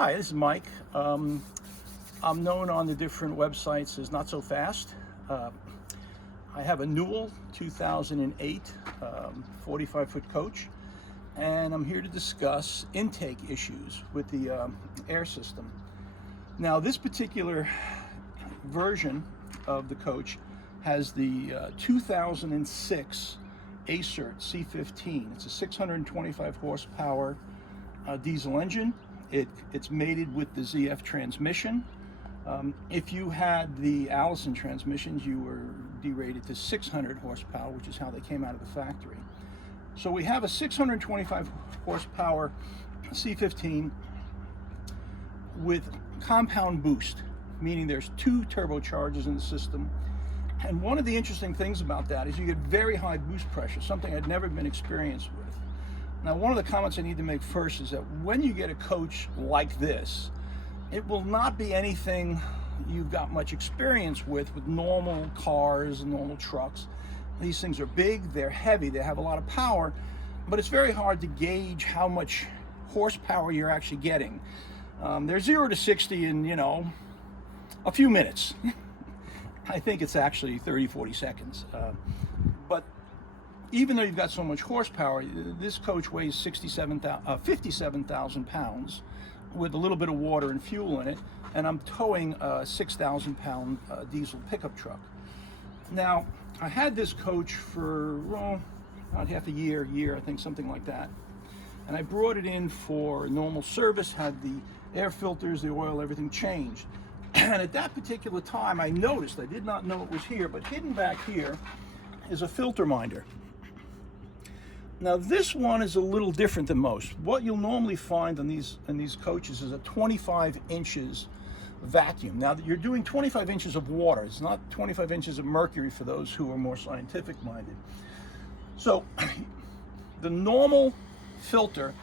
Hi, this is Mike. I'm known on the different websites as Not So Fast. I have a Newell 2008 45-foot coach, and I'm here to discuss intake issues with the air system. Now, this particular version of the coach has the 2006 ACERT C15. It's a 625 horsepower diesel engine. It's mated with the ZF transmission. If you had the Allison transmissions, you were derated to 600 horsepower, which is how they came out of the factory. So we have a 625 horsepower C15 with compound boost, meaning there's two turbochargers in the system. And one of the interesting things about that is you get very high boost pressure, something I'd never been experienced with. Now, one of the comments I need to make first is that when you get a coach like this, it will not be anything you've got much experience with normal cars and normal trucks. These things are big, they're heavy, they have a lot of power, but it's very hard to gauge how much horsepower you're actually getting. They're 0 to 60 in, a few minutes. I think it's actually 30-40 seconds. But even though you've got so much horsepower, this coach weighs 57,000 pounds with a little bit of water and fuel in it, and I'm towing a 6,000 pound diesel pickup truck. Now, I had this coach for about half a year, I think, something like that. And I brought it in for normal service, had the air filters, the oil, everything changed. And at that particular time, I noticed, I did not know it was here, but hidden back here is a filter minder. Now, this one is a little different than most. What you'll normally find in these coaches is a 25 inches vacuum. Now, you're doing 25 inches of water. It's not 25 inches of mercury for those who are more scientific minded. So the normal filter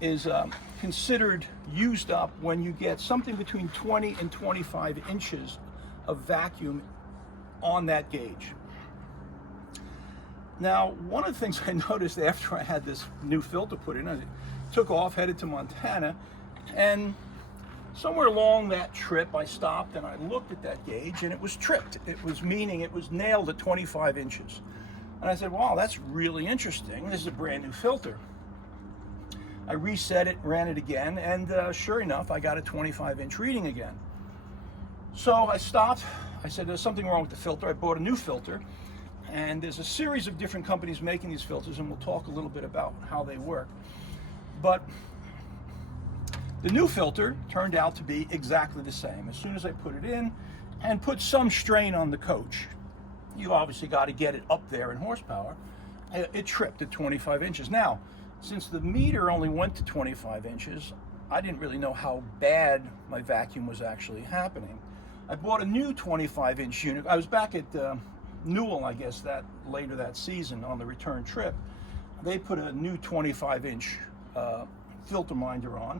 is considered used up when you get something between 20 and 25 inches of vacuum on that gauge. Now, one of the things I noticed after I had this new filter put in, I took off, headed to Montana, and somewhere along that trip I stopped and I looked at that gauge and it was tripped. It was meaning it was nailed at 25 inches. And I said, wow, that's really interesting. This is a brand new filter. I reset it, ran it again, and sure enough, I got a 25-inch reading again. So I stopped. I said, there's something wrong with the filter. I bought a new filter. And there's a series of different companies making these filters, and we'll talk a little bit about how they work. But the new filter turned out to be exactly the same. As soon as I put it in and put some strain on the coach, you obviously got to get it up there in horsepower, it tripped at 25 inches. Now, since the meter only went to 25 inches, I didn't really know how bad my vacuum was actually happening. I bought a new 25-inch unit. I was back at Newell, I guess, later that season on the return trip. They put a new 25-inch filter minder on,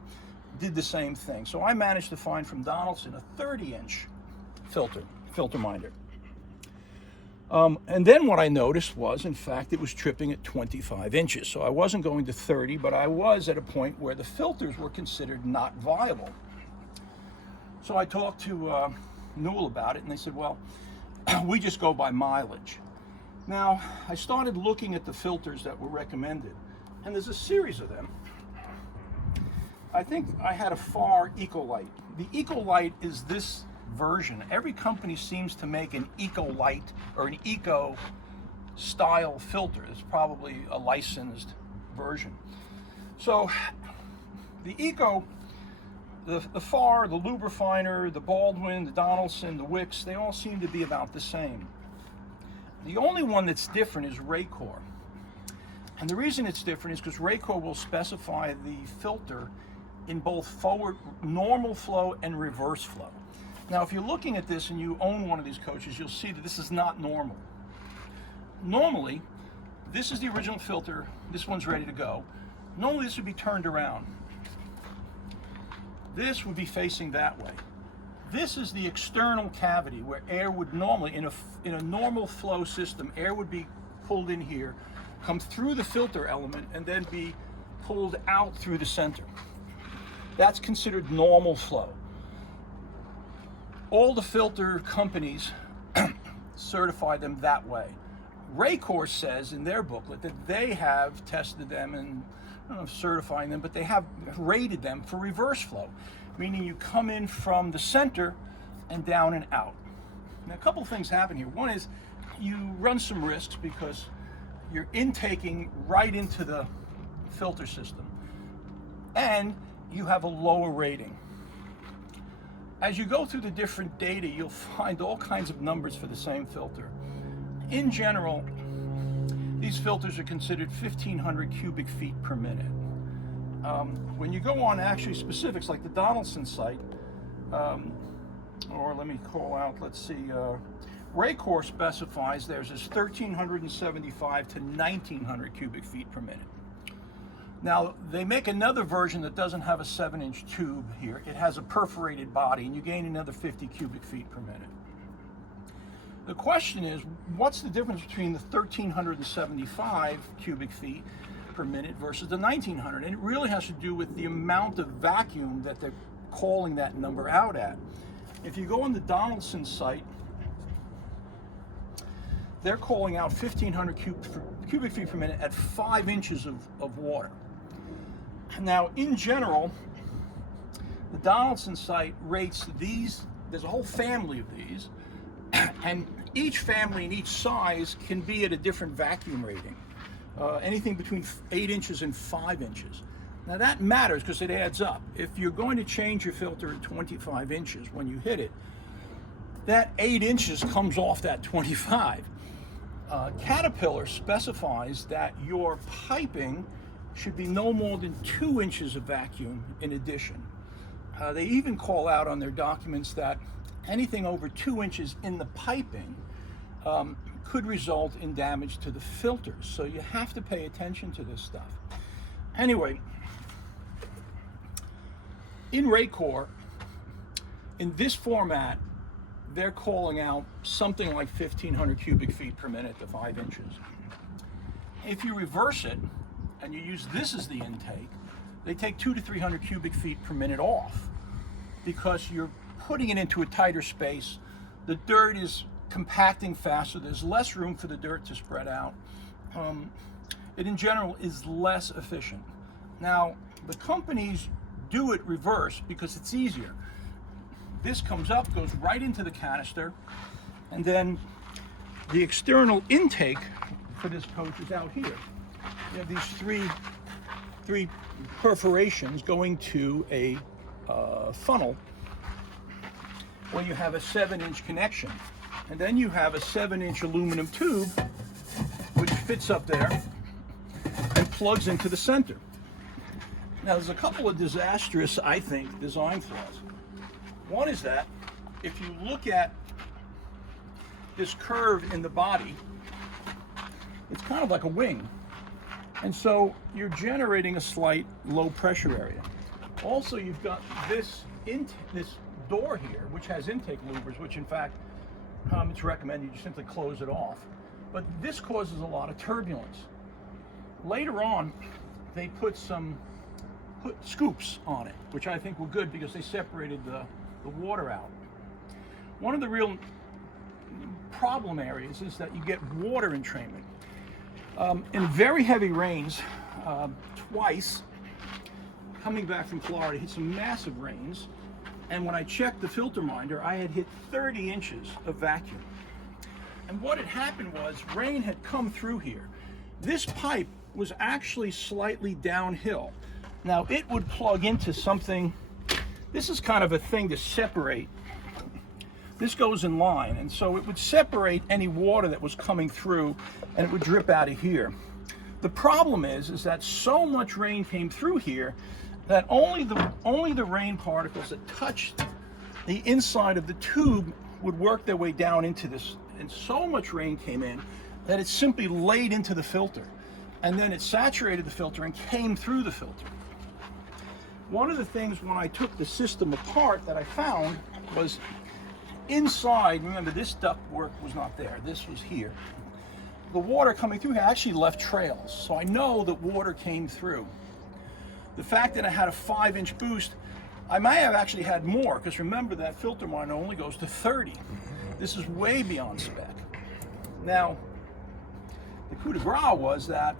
did the same thing. So I managed to find from Donaldson a 30-inch filter minder. And then what I noticed was, in fact, it was tripping at 25 inches. So I wasn't going to 30, but I was at a point where the filters were considered not viable. So I talked to Newell about it, and they said, well, we just go by mileage. Now, I started looking at the filters that were recommended, and there's a series of them. I think I had a FAR Ecolite. The Ecolite is this version. Every company seems to make an Ecolite or an Eco style filter. It's probably a licensed version. So the Eco, the FAR, the Lubrifiner, the Baldwin, the Donaldson, the Wix, they all seem to be about the same. The only one that's different is Raycor. And the reason it's different is because Raycor will specify the filter in both forward, normal flow and reverse flow. Now, if you're looking at this and you own one of these coaches, you'll see that this is not normal. Normally, this is the original filter. This one's ready to go. Normally, this would be turned around. This would be facing that way. This is the external cavity where air would normally, in a normal flow system, air would be pulled in here, come through the filter element, and then be pulled out through the center. That's considered normal flow. All the filter companies certify them that way. Raycor says in their booklet that they have tested them and, I don't know if certifying them, but they have rated them for reverse flow, meaning you come in from the center and down and out. Now, a couple of things happen here. One is you run some risks because you're intaking right into the filter system, and you have a lower rating. As you go through the different data, you'll find all kinds of numbers for the same filter. In general, these filters are considered 1,500 cubic feet per minute. When you go on actually specifics like the Donaldson site, or let me call out, let's see, Raycor specifies theirs is 1,375 to 1,900 cubic feet per minute. Now, they make another version that doesn't have a 7-inch tube here. It has a perforated body, and you gain another 50 cubic feet per minute. The question is, what's the difference between the 1,375 cubic feet per minute versus the 1,900? And it really has to do with the amount of vacuum that they're calling that number out at. If you go on the Donaldson site, they're calling out 1,500 cubic feet per minute at 5 inches of water. Now, in general, the Donaldson site rates these, there's a whole family of these, and each family and each size can be at a different vacuum rating, anything between 8 inches and 5 inches. Now that matters because it adds up. If you're going to change your filter at 25 inches when you hit it, that 8 inches comes off that 25. Caterpillar specifies that your piping should be no more than 2 inches of vacuum in addition. They even call out on their documents that anything over 2 inches in the piping could result in damage to the filters. So you have to pay attention to this stuff. Anyway, in Raycor, in this format, they're calling out something like 1,500 cubic feet per minute to 5 inches. If you reverse it and you use this as the intake, they take 200 to 300 cubic feet per minute off because you're putting it into a tighter space. The dirt is compacting faster. There's less room for the dirt to spread out. It in general is less efficient. Now, the companies do it reverse because it's easier. This comes up, goes right into the canister, and then the external intake for this coach is out here. You have these three perforations going to a funnel where you have a 7-inch connection. And then you have a 7-inch aluminum tube which fits up there and plugs into the center. Now there's a couple of disastrous, I think, design flaws. One is that if you look at this curve in the body, it's kind of like a wing. And so you're generating a slight low pressure area. Also, you've got this door here, which has intake louvers, which in fact, it's recommended you simply close it off. But this causes a lot of turbulence. Later on, they put scoops on it, which I think were good because they separated the water out. One of the real problem areas is that you get water entrainment. In very heavy rains, twice, coming back from Florida, hit some massive rains, and when I checked the filter minder, I had hit 30 inches of vacuum. And what had happened was rain had come through here. This pipe was actually slightly downhill. Now it would plug into something, this is kind of a thing to separate. This goes in line, and so it would separate any water that was coming through and it would drip out of here. The problem is that so much rain came through here that only the rain particles that touched the inside of the tube would work their way down into this. And so much rain came in that it simply laid into the filter. And then it saturated the filter and came through the filter. One of the things when I took the system apart that I found was inside, remember this ductwork was not there, this was here. The water coming through here actually left trails, so I know that water came through. The fact that I had a 5-inch boost I may have actually had more, because remember that filter monitor only goes to 30. This is way beyond spec. Now, the coup de grace was that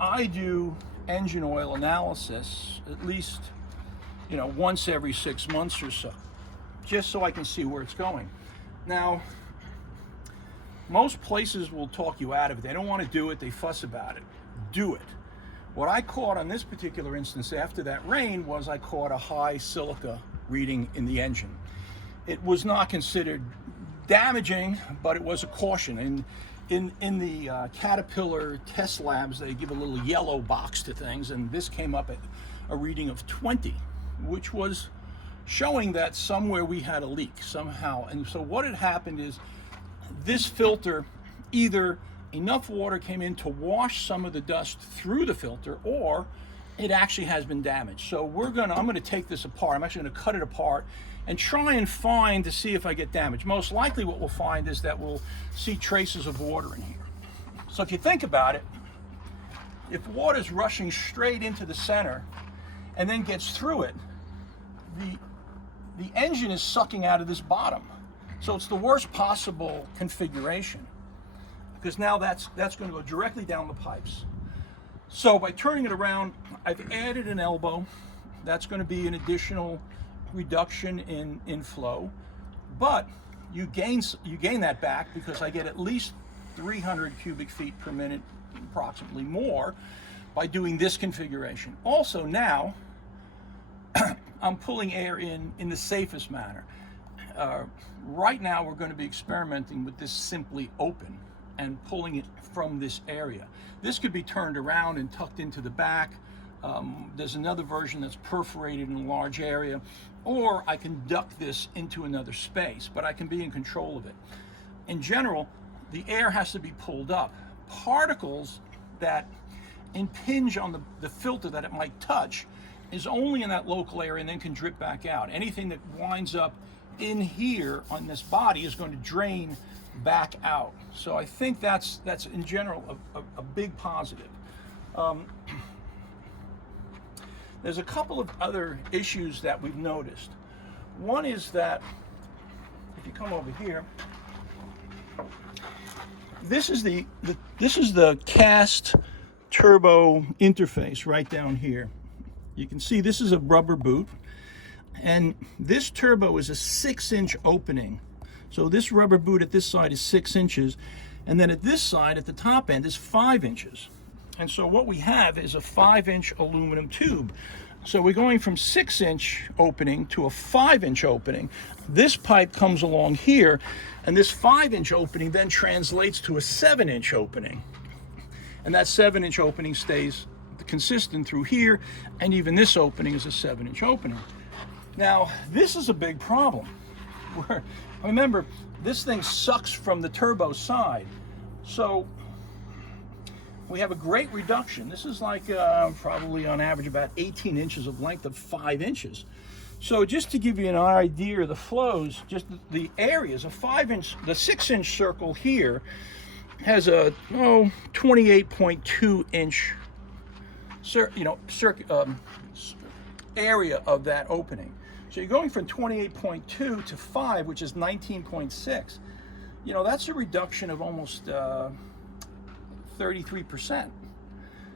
I do engine oil analysis at least, once every 6 months or so, just so I can see where it's going. Now, most places will talk you out of it. They don't want to do it, they fuss about it. Do it. What I caught on this particular instance after that rain was I caught a high silica reading in the engine. It was not considered damaging, but it was a caution. In the Caterpillar test labs, they give a little yellow box to things, and this came up at a reading of 20, which was showing that somewhere we had a leak somehow. And so what had happened is this filter, either enough water came in to wash some of the dust through the filter, or it actually has been damaged. So I'm going to take this apart. I'm actually going to cut it apart and try and find to see if I get damage. Most likely what we'll find is that we'll see traces of water in here. So if you think about it, if water's rushing straight into the center and then gets through it, the engine is sucking out of this bottom. So it's the worst possible configuration, because now that's going to go directly down the pipes. So by turning it around, I've added an elbow. That's going to be an additional reduction in flow, but you gain that back because I get at least 300 cubic feet per minute, approximately more, by doing this configuration. Also now, I'm pulling air in the safest manner. Right now we're going to be experimenting with this simply open and pulling it from this area. This could be turned around and tucked into the back. There's another version that's perforated in a large area, or I can duct this into another space, but I can be in control of it. In general, the air has to be pulled up. Particles that impinge on the filter that it might touch is only in that local area and then can drip back out. Anything that winds up in here on this body is going to drain back out. So I think that's in general a big positive. There's a couple of other issues that we've noticed. One is that if you come over here, this is the cast turbo interface right down here. You can see this is a rubber boot, and this turbo is a 6-inch opening. So this rubber boot at this side is 6 inches, and then at this side at the top end is 5 inches. And so what we have is a 5-inch aluminum tube. So we're going from 6-inch opening to a 5-inch opening. This pipe comes along here, and this 5-inch opening then translates to a 7-inch opening. And that 7-inch opening stays consistent through here, and even this opening is a 7-inch opening. Now, this is a big problem. Remember, this thing sucks from the turbo side. So we have a great reduction. This is like probably on average about 18 inches of length of 5 inches. So just to give you an idea of the flows, just the areas, the 6-inch circle here has a 28.2 inch area of that opening. So you're going from 28.2 to 5, which is 19.6. That's a reduction of almost 33%.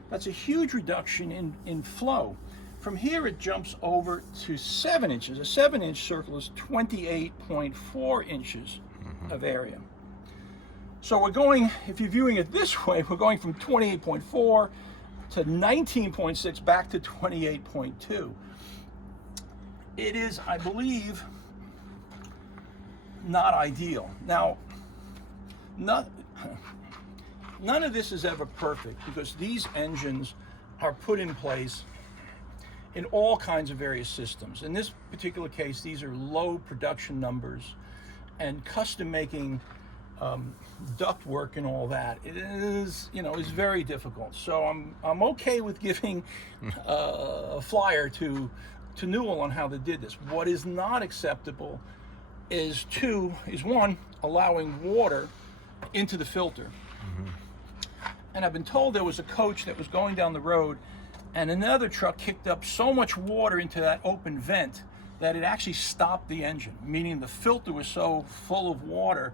That's a huge reduction in flow. From here it jumps over to 7 inches. A 7-inch circle is 28.4 inches of area. So we're going, if you're viewing it this way, we're going from 28.4 to 19.6 back to 28.2. It is, I believe, not ideal. Now, none of this is ever perfect, because these engines are put in place in all kinds of various systems. In this particular case, these are low production numbers, and custom making duct work and all that, it is, is very difficult. So I'm okay with giving a flyer to Newell on how they did this. What is not acceptable is one, allowing water into the filter. And I've been told there was a coach that was going down the road, and another truck kicked up so much water into that open vent that it actually stopped the engine, meaning the filter was so full of water.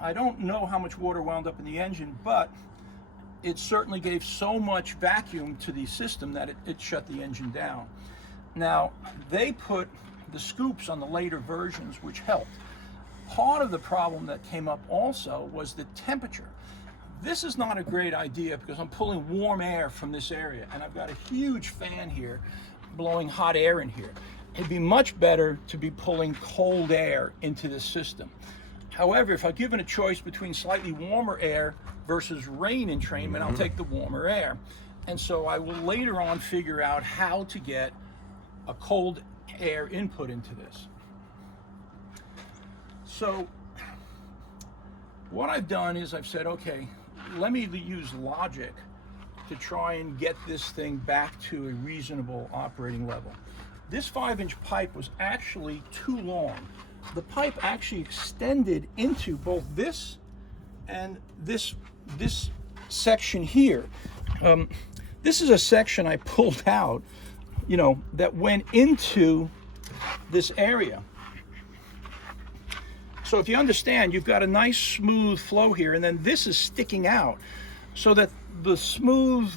I don't know how much water wound up in the engine, but it certainly gave so much vacuum to the system that it shut the engine down. Now, they put the scoops on the later versions, which helped. Part of the problem that came up also was the temperature. This is not a great idea because I'm pulling warm air from this area, and I've got a huge fan here blowing hot air in here. It'd be much better to be pulling cold air into this system. However, if I'm given a choice between slightly warmer air versus rain entrainment, I'll take the warmer air. And so I will later on figure out how to get a cold air input into this. So what I've done is I've said, okay, let me use logic to try and get this thing back to a reasonable operating level. This 5-inch pipe was actually too long. The pipe actually extended into both this and this section here. This is a section I pulled out, you know, that went into this area. So if you understand, you've got a nice smooth flow here, and then this is sticking out so that the smooth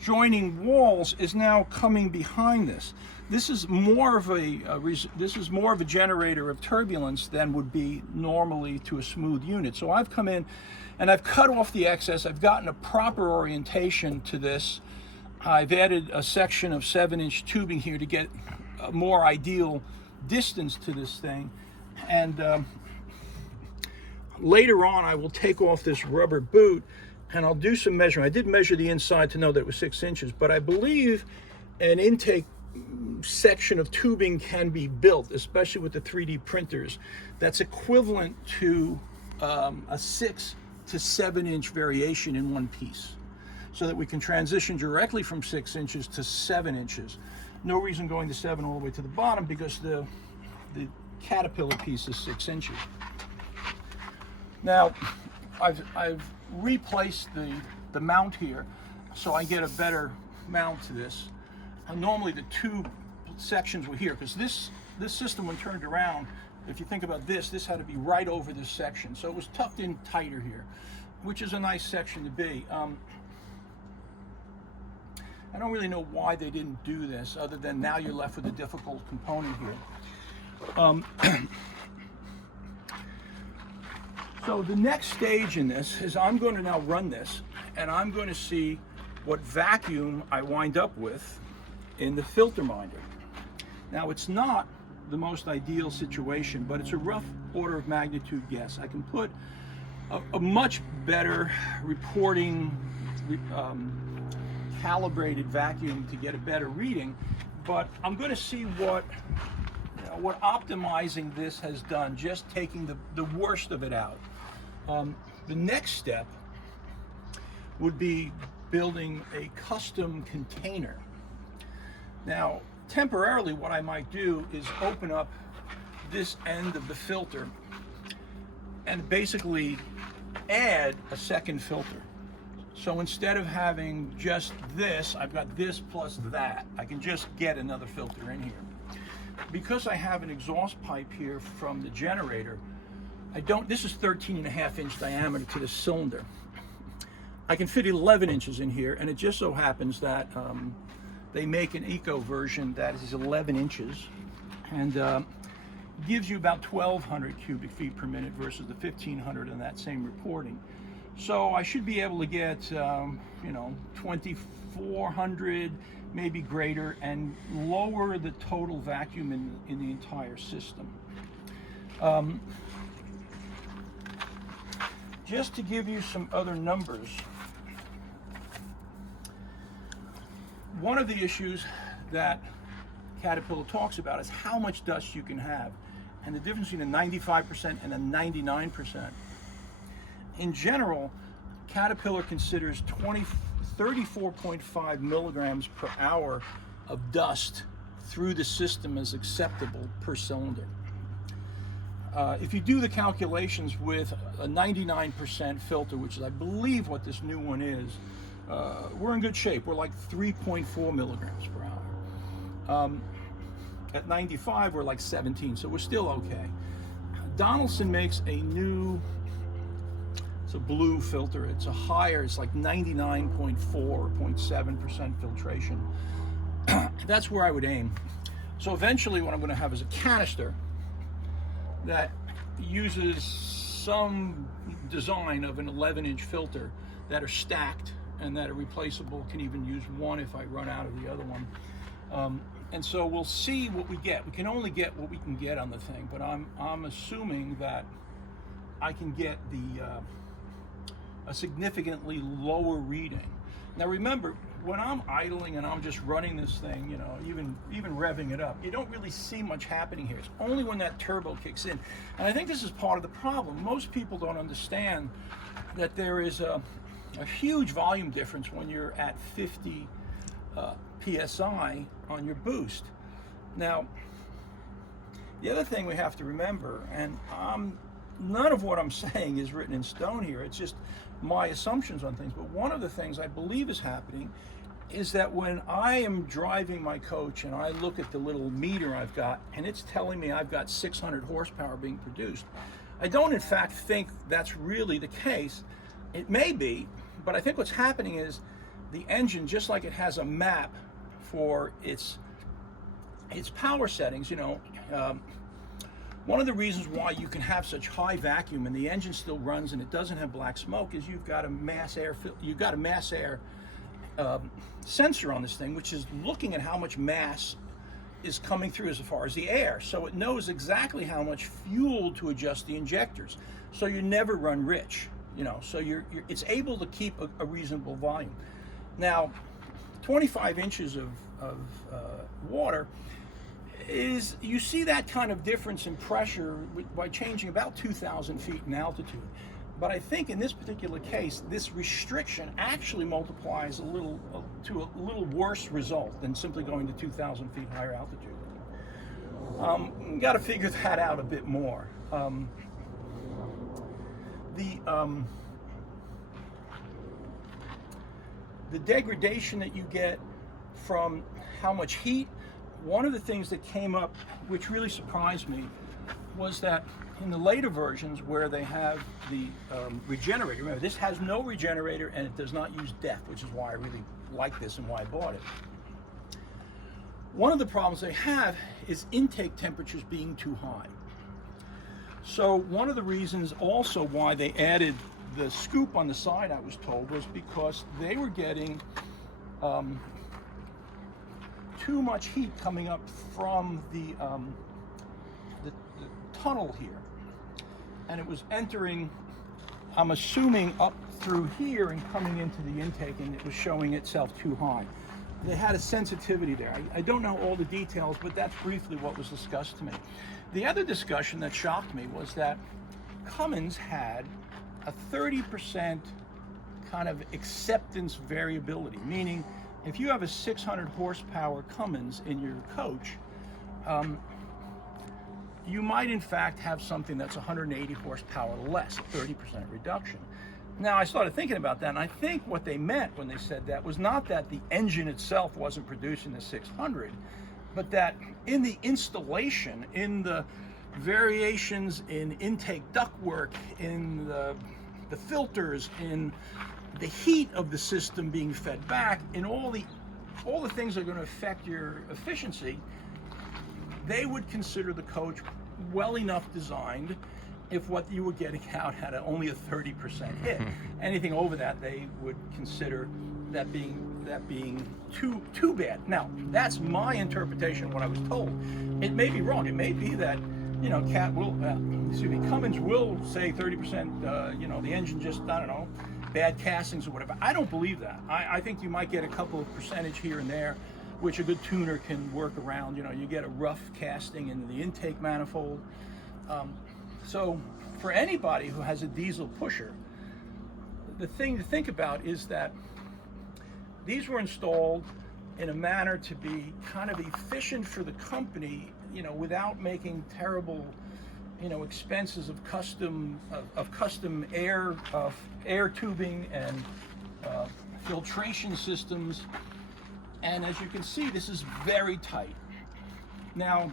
joining walls is now coming behind this. This is more of a generator of turbulence than would be normally to a smooth unit. So I've come in and I've cut off the excess. I've gotten a proper orientation to this. I've added a section of 7-inch tubing here to get a more ideal distance to this thing. And later on, I will take off this rubber boot and I'll do some measuring. I did measure the inside to know that it was 6 inches, but I believe an intake section of tubing can be built, especially with the 3D printers, that's equivalent to a 6 to 7 inch variation in one piece, so that we can transition directly from 6 inches to 7 inches. No reason going to 7 all the way to the bottom because the Caterpillar piece is 6 inches. Now, I've replaced the mount here so I get a better mount to this. Normally the two sections were here because this system, when turned around, if you think about this had to be right over this section. So it was tucked in tighter here, which is a nice section to be. I don't really know why they didn't do this, other than now you're left with a difficult component here. So the next stage in this is I'm going to now run this, and I'm going to see what vacuum I wind up with in the filter minder. Now, it's not the most ideal situation, but it's a rough order of magnitude guess. I can put a much better reporting, calibrated vacuum to get a better reading, but I'm going to see what optimizing this has done, just taking the worst of it out. The next step would be building a custom container. Now, temporarily, what I might do is open up this end of the filter and basically add a second filter. So instead of having just this, I've got this plus that. I can just get another filter in here. Because I have an exhaust pipe here from the generator, this is 13.5 inch diameter to the cylinder. I can fit 11 inches in here, and it just so happens that they make an eco version that is 11 inches and gives you about 1,200 cubic feet per minute versus the 1,500 in that same reporting. So I should be able to get 2,400, maybe greater, and lower the total vacuum in the entire system. Just to give you some other numbers, one of the issues that Caterpillar talks about is how much dust you can have, and the difference between a 95% and a 99%. In general, Caterpillar considers 34.5 milligrams per hour of dust through the system as acceptable per cylinder. If you do the calculations with a 99% filter, which is I believe what this new one is, we're in good shape. We're like 3.4 milligrams per hour. at 95 we're like 17, so we're still okay. Donaldson makes a new, it's a blue filter. It's a higher, it's like 99.4 or 0.7% filtration. That's where I would aim. So eventually what I'm going to have is a canister that uses some design of an 11-inch filter that are stacked and that are replaceable. Can even use one if I run out of the other one. And so we'll see what we get. We can only get what we can get on the thing, but I'm assuming that I can get a significantly lower reading. Now remember, when I'm idling and I'm just running this thing, you know, even revving it up, you don't really see much happening here. It's only when that turbo kicks in. And I think this is part of the problem. Most people don't understand that there is a huge volume difference when you're at 50 PSI on your boost. Now, the other thing we have to remember, and none of what I'm saying is written in stone here, it's just my assumptions on things, but one of the things I believe is happening is that when I am driving my coach and I look at the little meter I've got and it's telling me I've got 600 horsepower being produced, I don't in fact think that's really the case. It may be, but I think what's happening is the engine, just like it has a map for its power settings, you know, one of the reasons why you can have such high vacuum and the engine still runs and it doesn't have black smoke is you've got a mass air sensor on this thing, which is looking at how much mass is coming through as far as the air. So it knows exactly how much fuel to adjust the injectors. So you never run rich, you know, so it's able to keep a reasonable volume. Now, 25 inches of water is, you see that kind of difference in pressure by changing about 2,000 feet in altitude. But I think in this particular case, this restriction actually multiplies to a little worse result than simply going to 2,000 feet higher altitude. Got to figure that out a bit more. The degradation that you get from how much heat, one of the things that came up which really surprised me was that in the later versions where they have the regenerator, remember this has no regenerator and it does not use depth, which is why I really like this and why I bought it. One of the problems they have is intake temperatures being too high. So one of the reasons also why they added the scoop on the side, I was told, was because they were getting too much heat coming up from the tunnel here, and it was entering, I'm assuming, up through here and coming into the intake, and it was showing itself too high. They had a sensitivity there. I don't know all the details, but that's briefly what was discussed to me. The other discussion that shocked me was that Cummins had a 30% kind of acceptance variability, meaning if you have a 600 horsepower Cummins in your coach, you might in fact have something that's 180 horsepower less, a 30% reduction. Now I started thinking about that, and I think what they meant when they said that was not that the engine itself wasn't producing the 600, but that in the installation, in the variations in intake ductwork, in the filters, in the heat of the system being fed back, in all the things that are going to affect your efficiency, they would consider the coach well enough designed if what you were getting out had only a 30% hit. Anything over that, they would consider that being too bad. Now, that's my interpretation of what I was told. It may be wrong. It may be that, you know, Cummins will say 30%, you know, the engine just, I don't know, bad castings or whatever. I don't believe that. I think you might get a couple of percentage here and there, which a good tuner can work around. You know, you get a rough casting in the intake manifold. So for anybody who has a diesel pusher, the thing to think about is that these were installed in a manner to be kind of efficient for the company, you know, without making terrible, you know, expenses of custom air tubing and filtration systems. And as you can see, this is very tight. Now,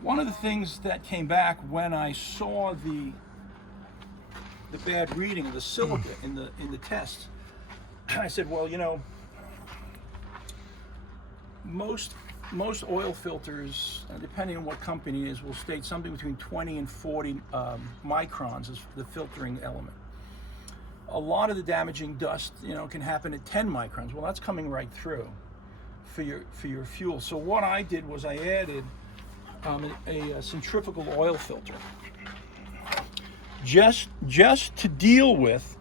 one of the things that came back when I saw the bad reading of the silica in the test, I said, well, you know, most oil filters, depending on what company it is, will state something between 20 and 40 microns as the filtering element. A lot of the damaging dust, you know, can happen at 10 microns. Well, that's coming right through for your fuel. So what I did was I added a centrifugal oil filter, just to deal with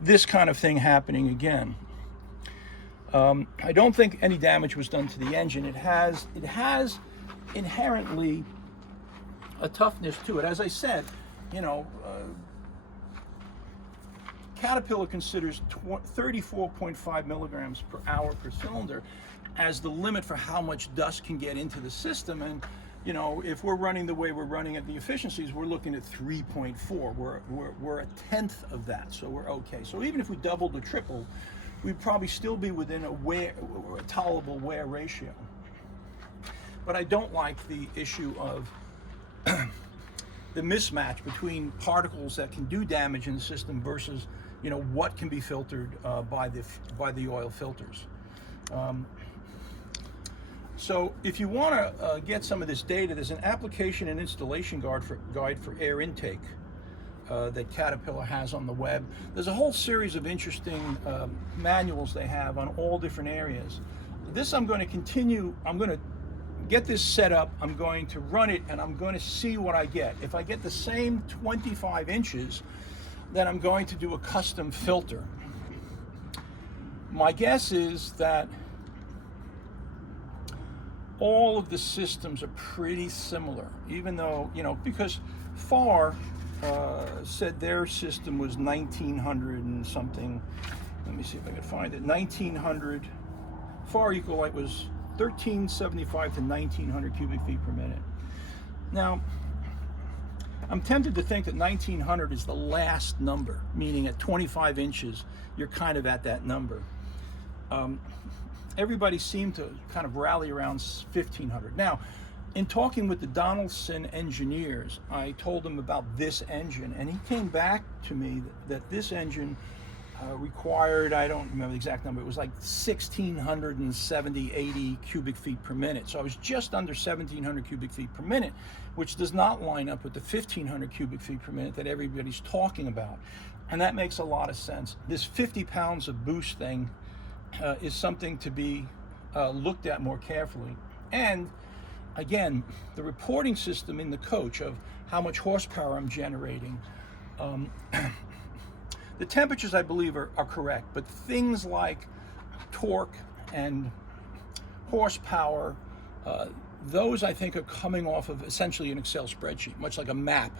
this kind of thing happening again. I don't think any damage was done to the engine. It has inherently a toughness to it. As I said, you know, Caterpillar considers 34.5 milligrams per hour per cylinder as the limit for how much dust can get into the system. And you know, if we're running the way we're running at the efficiencies, we're looking at 3.4. We're a tenth of that, so we're okay. So even if we doubled or tripled, we'd probably still be within a tolerable wear ratio. But I don't like the issue of the mismatch between particles that can do damage in the system versus, you know, what can be filtered by the oil filters. So if you want to get some of this data, there's an application and installation guide for air intake that Caterpillar has on the web. There's a whole series of interesting manuals they have on all different areas. This I'm going to continue. I'm going to get this set up. I'm going to run it, and I'm going to see what I get. If I get the same 25 inches, then I'm going to do a custom filter. My guess is that all of the systems are pretty similar, even though, you know, because FAR said their system was 1900 and something. Let me see if I can find it. 1900. FAR Ecolite was 1375 to 1900 cubic feet per minute. Now, I'm tempted to think that 1900 is the last number, meaning at 25 inches, you're kind of at that number. Everybody seemed to kind of rally around 1500. Now, in talking with the Donaldson engineers, I told them about this engine, and he came back to me that this engine required, I don't remember the exact number, it was like 1670, 80 cubic feet per minute. So I was just under 1700 cubic feet per minute, which does not line up with the 1500 cubic feet per minute that everybody's talking about. And that makes a lot of sense. This 50 pounds of boost thing is something to be looked at more carefully. And again, the reporting system in the coach of how much horsepower I'm generating, the temperatures I believe are correct, but things like torque and horsepower, those I think are coming off of essentially an Excel spreadsheet, much like a map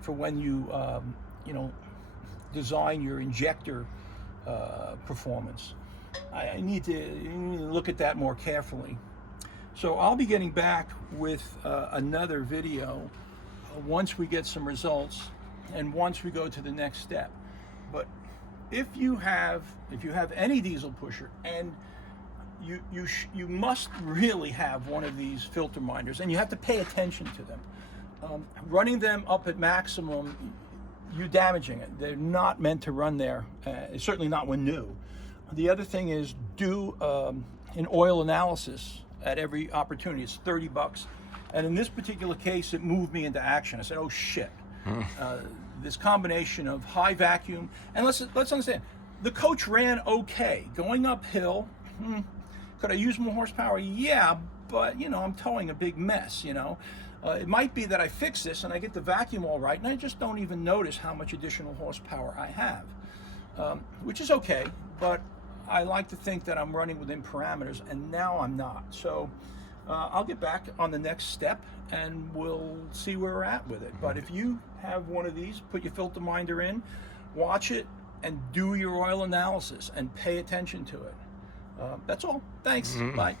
for when you design your injector performance. I need to look at that more carefully. So I'll be getting back with another video once we get some results and once we go to the next step. But if you have any diesel pusher, and you must really have one of these filter minders, and you have to pay attention to them. Running them up at maximum, you're damaging it. They're not meant to run there, certainly not when new. The other thing is do an oil analysis at every opportunity. It's $30. And in this particular case, it moved me into action. I said, oh shit. This combination of high vacuum, and let's understand, the coach ran okay. Going uphill, could I use more horsepower? Yeah, but you know, I'm towing a big mess, you know. It might be that I fix this and I get the vacuum all right, and I just don't even notice how much additional horsepower I have, which is okay, but I like to think that I'm running within parameters, and now I'm not. So I'll get back on the next step and we'll see where we're at with it. But if you have one of these, put your filter minder in, watch it, and do your oil analysis and pay attention to it. That's all. Thanks. Bye.